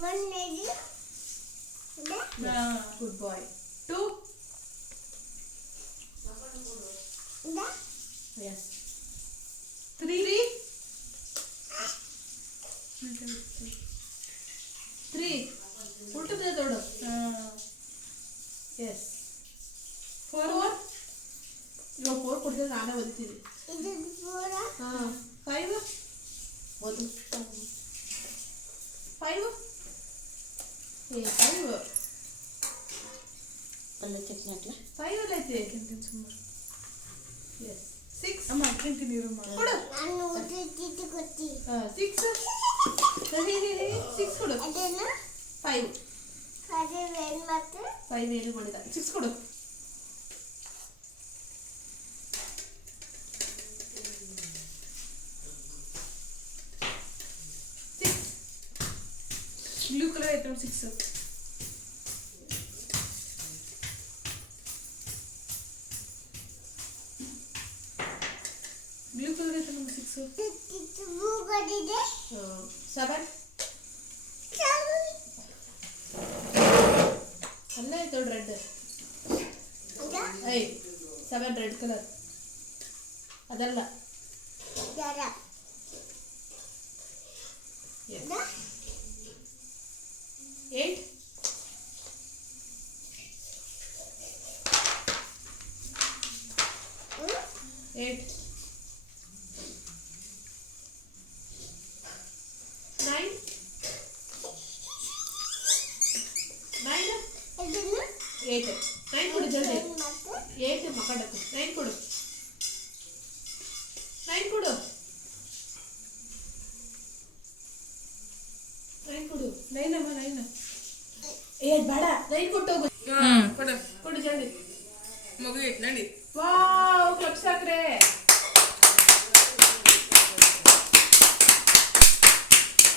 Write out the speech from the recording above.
Good boy. 2. Yes. 3. 3. ಉಲ್ಟು ಇದೆ ದೊಡ್ಡ. Yes. 4. ಇವಾಗ 4 ಕೊಡ್ತೀವಿ ನಾನೇ ಓದಿತೀನಿ. 5. ಓದು. 5. 5 ಅಲ್ಲ ಚಟ್ನಿ ಹಾಕ್ಲಾ 5 ಅಲ್ಲ ಐತೆ ತಿಂತೀನಿ ಸುಮ್ಮನೆ. ಎಸ್ 6 ಅಮ್ಮ ತಿಂತೀನಿ ಇರು ಕೊಡು 6 6 ಕೊಡು 5 5 ಏನು ಮಾಡಿದ 6 ಕೊಡು ಬ್ಲೂ ಕಲರ್ ಐತೆ ನೋಡಿ 6. ಬ್ಲೂ ಕಲರ್ ಐತೆ ನೋಡಿ 6. 7 ಅಲ್ಲ ಐತೆ ನೋಡಿ ರೆಡ್ 7 ರೆಡ್ ಕಲರ್ ಅದಲ್ಲ 8 8 9 8 9 ಕೊಡು ಜಲ್ದಿ 8 ಮಕ್ಕಳಕ್ಕೆ 9 ಕೊಡು 9 ಕೊಡು 9 ಕೊಡು 9 ಅಮ್ಮ 9. ಬೇಡ 9 ಕೊಟ್ಟು ಹೋಗು ಕೊಡು ಕೊಡು ಜಲ್ದಿ ಮಗು ನಡಿ. Wow clubs ಹಾಕ್ರೆ